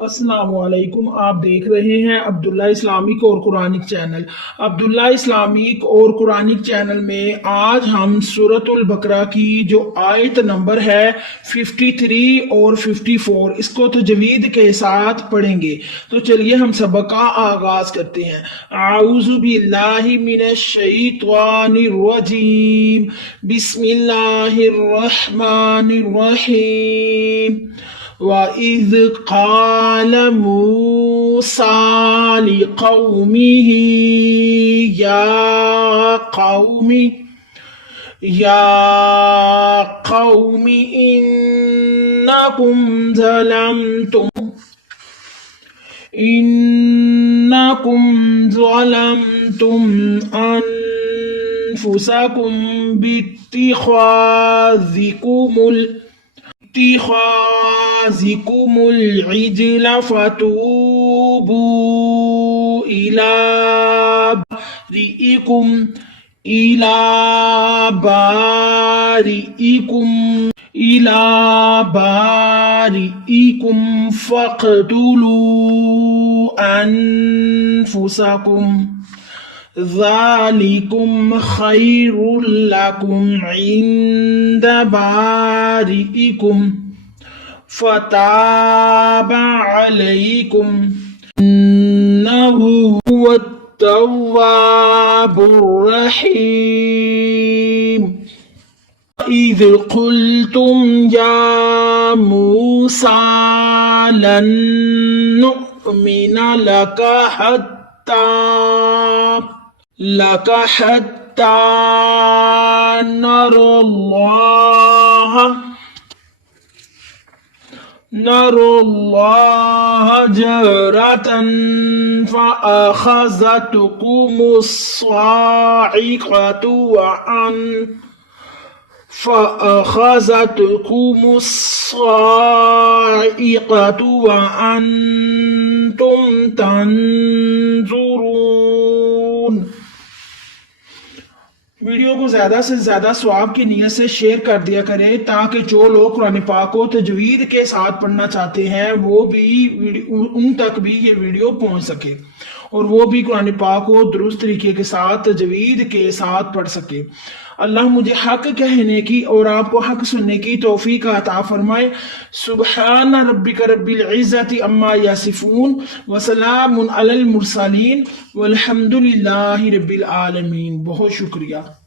السلام علیکم، آپ دیکھ رہے ہیں عبداللہ اسلامک اور قرآنک چینل۔ عبداللہ اسلامک اور قرآنک چینل میں آج ہم سورۃ البقرہ کی جو آیت نمبر ہے 53 اور 54 اس کو تجوید کے ساتھ پڑھیں گے۔ تو چلیے ہم سبق کا آغاز کرتے ہیں۔ اعوذ باللہ من الشیطان الرجیم، بسم اللہ الرحمن الرحیم۔ وَإِذْ قَالَ مُوسَىٰ لِقَوْمِهِ يَا قَوْمِ إِنَّكُمْ ظَلَمْتُمْ أَنفُسَكُمْ باتخاذكم العجل فتوبوا إلى بارئكم فاقتلوا أنفسكم ذلكم خير لكم عند بارئكم فتاب عليكم إنه هو التواب الرحيم۔ إذ قلتم يا موسى لن نؤمن لك حتى نرى الله جهرة فأخذتكم الصاعقة وأنتم تنظرون۔ ویڈیو کو زیادہ سے زیادہ ثواب کی نیت سے شیئر کر دیا کریں تاکہ جو لوگ قرآن پاک کو تجوید کے ساتھ پڑھنا چاہتے ہیں وہ بھی ان تک بھی یہ ویڈیو پہنچ سکے اور وہ بھی قرآن پاک کو درست طریقے کے ساتھ تجوید کے ساتھ پڑھ سکے۔ اللہ مجھے حق کہنے کی اور آپ کو حق سننے کی توفیق عطا فرمائے۔ سبحان ربک رب العزت عما یصفون وسلام علی المرسلین والحمد للہ رب العالمین۔ بہت شکریہ۔